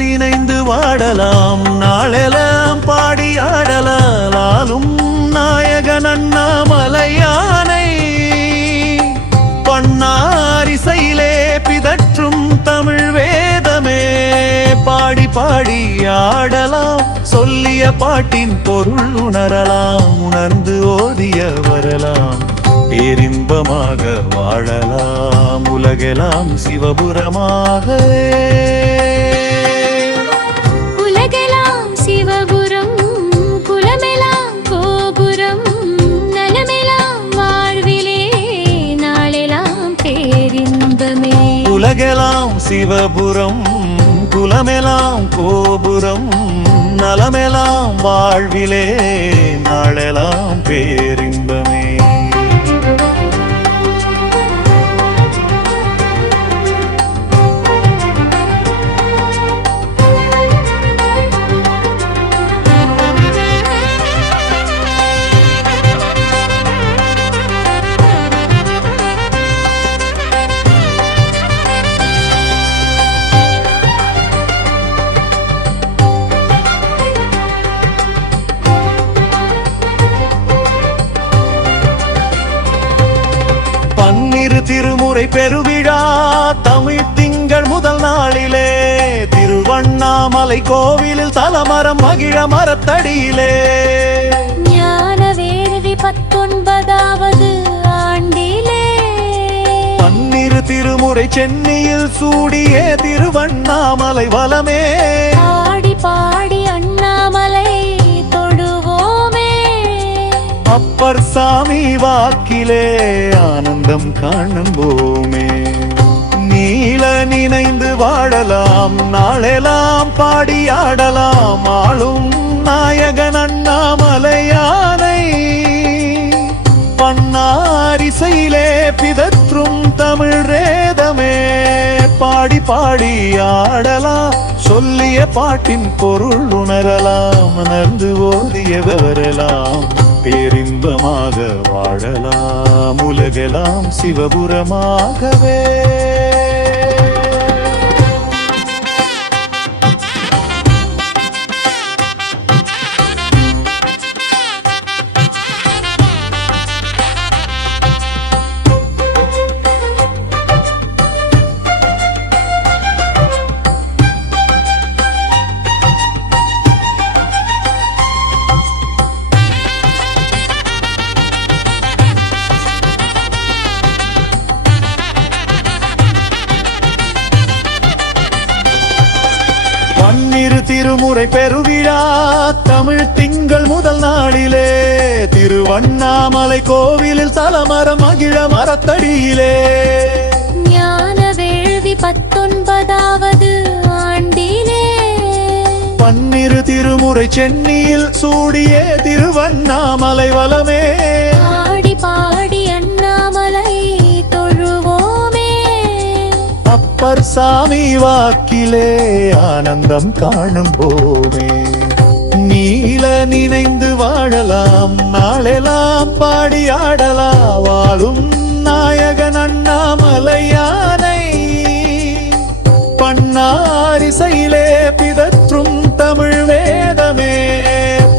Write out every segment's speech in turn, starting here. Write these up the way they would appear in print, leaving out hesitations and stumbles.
நினைந்து வாடலாம் நாளெல்லாம் பாடி ஆடலாலும் நாயகன் அண்ணாமலையானை பண்ணாரிசையிலே பிதற்றும் தமிழ் வேதமே பாடி பாடி ஆடலாம் சொல்லிய பாட்டின் பொருள் உணரலாம் உணர்ந்து ஓதிய வரலாம் பேரின்பமாக வாழலாம் உலகெல்லாம் சிவபுரமாக உலகெல்லாம் சிவபுரம் குலமெல்லாம் கோபுரம் நலமெல்லாம் வாழ்விலே நாளெல்லாம் பேரின்பமே உலகெல்லாம் சிவபுரம் குலமெல்லாம் கோபுரம் நலமெல்லாம் வாழ்விலே நாளெல்லாம் பேரின்பமே திருமுறை பெருவிழா தமிழ் திங்கள் முதல் நாளிலே திருவண்ணாமலை கோவிலில் தலமரம் மகிழ மரத்தடியிலே ஞான வேள்வி 19வது ஆண்டிலே பன்னிரு திருமுறை சென்னையில் சூடிய திருவண்ணாமலை வலமே பாடி பாடி அண்ணாமலை தொழுவோமே அப்பர் சாமி வாக்கிலே ஆனந்தம் காணும்போமே நீல நினைந்து வாழலாம் நாளெல்லாம் பாடி ஆடலாம் ஆளும் நாயகன் அண்ணாமலையானை பண்ணாரிசையிலே பிதற்றும் தமிழ் வேதமே பாடி பாடி ஆடலாம் சொல்லிய பாட்டின் பொருள் உணரலாம் உணர்ந்து ஓதிய வரலாம் பேரின்பமாக வாழலாம் உலகெல்லாம் சிவபுரமாகவே திருமுறை பெருவிழா தமிழ் திங்கள் முதல் நாளிலே திருவண்ணாமலை கோவிலில் தலமரம் மகிழ மரத்தடியிலே ஞான வேள்வி 19வது ஆண்டிலே பன்னிரு திருமுறை சென்னையில் சூடிய திருவண்ணாமலை வலமே பாடி பாடி அண்ணாமலை தொழுவோமே அப்பர் சாமி வாக்கிலே ஆனந்தம் காணும் போமே நீல நினைந்து வாழலாம் நாளெல்லாம் பாடி ஆடலாம் வாழும் நாயகன் அண்ணாமலையானை பண்ணாரிசையிலே பிதற்றும் தமிழ் வேதமே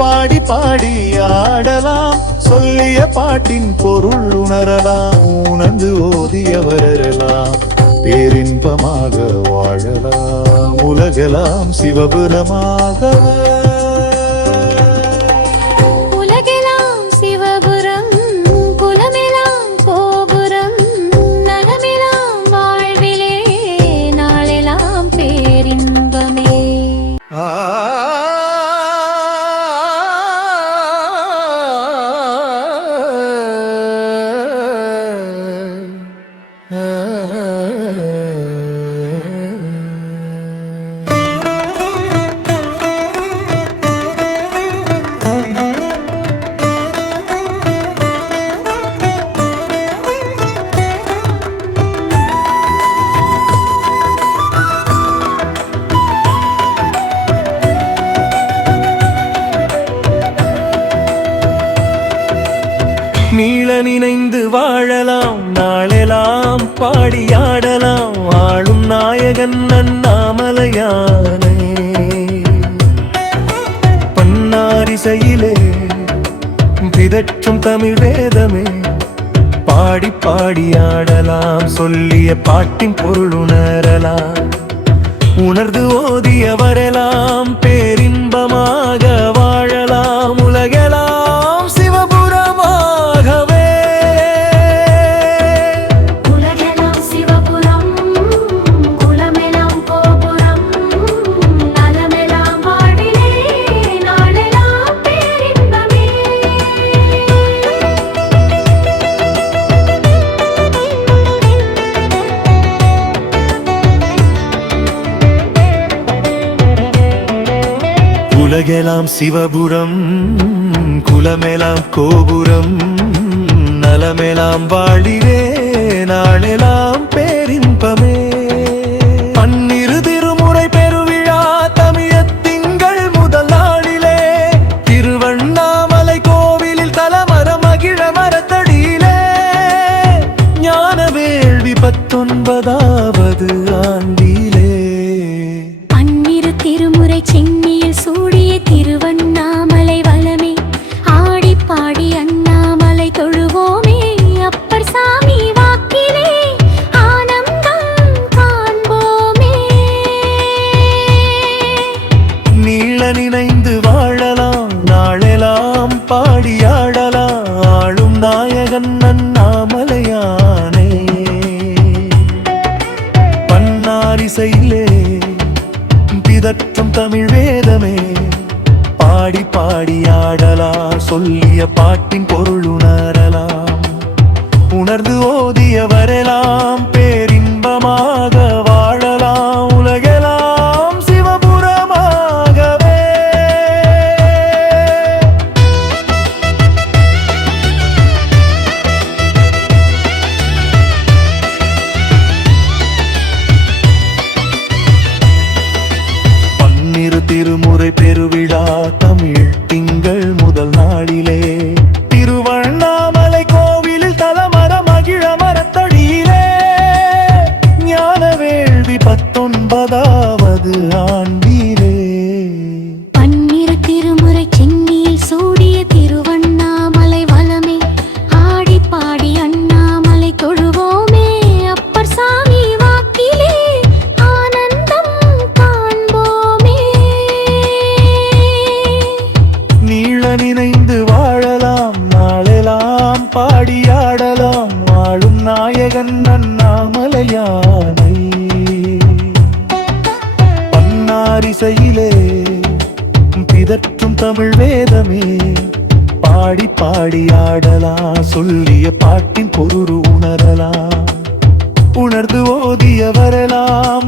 பாடி பாடி ஆடலாம் சொல்லிய பாட்டின் பொருள் உணரலாம் உணர்ந்து ஓதிய வரலாம் பேரின்பமாக வாழலாம் உலகெல்லாம் சிவபுரமாக உலகெல்லாம் சிவபுரம் குலமெல்லாம் கோபுரம் நலமெல்லாம் வாழ்விலே நாளெல்லாம் பேரின்பமே மீள நினைந்து வாழலாம் நாளெல்லாம் பாடியாடலாம் வாழும் நாயகன் அண்ணாமலையானை இசையிலே பிதற்றும் தமிழ் வேதமே பாடி பாடி ஆடலாம் சொல்லிய பாட்டின் பொருள் உணரலாம் உணர்ந்து ஓதியவரெல்லாம் பேரின்பமாக வாழலாம் உலகெல்லாம் சிவபுரமாகவே உலகெல்லாம் சிவபுரம் குலமெல்லாம் கோபுரம் நலமெல்லாம் வாழ்விலே நாளெல்லாம் பேரின்பமே உலகெல்லாம் சிவபுரம் குலமெல்லாம் கோபுரம் நலமெல்லாம் வாழிலே நாளெல்லாம் பேரின்பமே பன்னிரு திருமுறை பெருவிழா தமிழத் திங்கள் முதல் நாளிலே திருவண்ணாமலை கோவிலில் தலமர மகிழ மரத்தடியிலே ஞான வேள்வி 19வது ஆண்டிலே பன்னிரு திருமுறை சென்னியில் சூடிய திருவண்ணாமலை வலமே ஆடி பாடி அண்ணாமலை தொழுவோமே அப்பர் சாமி வாக்கிலே ஆனந்தம் காண்போமே நீள நினைந்து வாழலாம் நாளெல்லாம் பாடியாடலாம் ஆளும் நாயகன் அண்ணாமலையானே பன்னாரிசையிலே பிதற்றும் தமிழ் வேதமே பாடி பாடி ஆடலாம் சொல்லிய பாட்டின் பொருள் உணரலாம் உணர்ந்து ஓதியவரெல்லாம் பேரின்பமாக வாழலாம் உலகெல்லாம் சிவபுரமாகவே பன்னிரு திருமுறை பெருவிழா தமிழ் திங்கள் முதல் நாளிலே திருவண்ணாமலை கோவிலில் தலமர மகிழ மரத்தடியிலே ஞான வேள்வி 19வது ஆண்டிலே பன்னிரு திருமுறை சென்னியில் சூடிய திருவண்ணாமலை வலமே ஆடி பாடி அண்ணாமலை தொழுவோமே அப்பர் சாமி வாக்கிலே ஆனந்தம் காண்போமே நீள நினைந்து வாழலாம் நாளெல்லாம் பாடியாடலாம் வாழும் நாயகன் அண்ணாமலையானை பன்னாரிசையிலே பிதற்றும் தமிழ் வேதமே பாடி பாடி ஆடலாம் சொல்லிய பாட்டின் பொருள் உணரலாம் உணர்ந்து ஓதியவரெல்லாம்